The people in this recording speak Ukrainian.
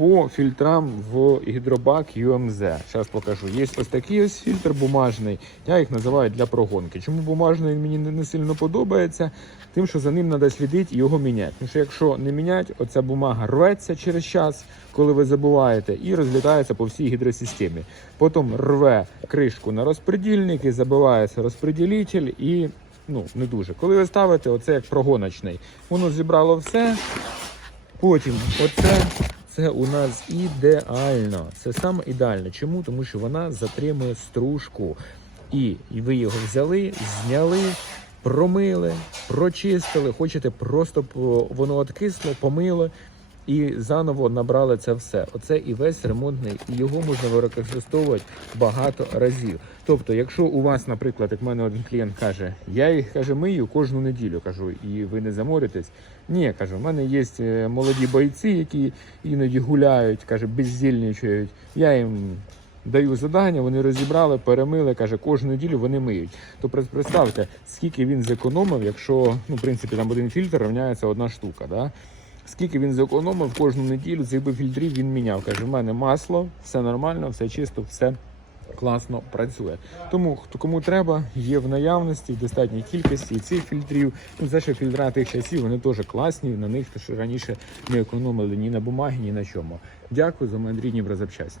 по фільтрам в гідробак UMZ. Зараз покажу. Є ось такий ось фільтр бумажний. Я їх називаю для прогонки. Чому бумажний мені не не сильно подобається? Тим, що за ним треба слідити і його міняти. Тому що якщо не міняти, оця бумага рветься через час, коли ви забуваєте, і розлітається по всій гідросистемі. Потім рве кришку на розпредільник і забивається розпреділитель і ну, не дуже. Коли ви ставите, оце як прогоночний, воно зібрало все. Потім оце це у нас ідеально. Це саме ідеально. Чому? Тому що вона затримує стружку. І ви його взяли, зняли, промили, прочистили. Хочете просто воно откисло, помило і заново набрали це все. Оце і весь ремонтний, і його можна використовувати багато разів. Тобто, якщо у вас, наприклад, як в мене один клієнт каже, я їх каже, мию кожну неділю, кажу, і ви не заморитесь. Ні, кажу, в мене є е, молоді бойці, які іноді гуляють, каже, беззільничають. Я їм даю завдання, вони розібрали, перемили, каже, кожну неділю вони миють. То представте, скільки він зекономив, якщо, ну, в принципі, там один фільтр рівняється одна штука. Да? Скільки він зекономив кожну неділю цих би фільтрів він міняв. Каже, в мене масло, все нормально, все чисто, все класно працює. Тому кому треба, є в наявності в достатній кількості цих фільтрів. Ну, це ще фільтра тих часів, вони теж класні. На них теж раніше не економили ні на бумагі, ні на чому. Дякую за мандрівні про запчасті.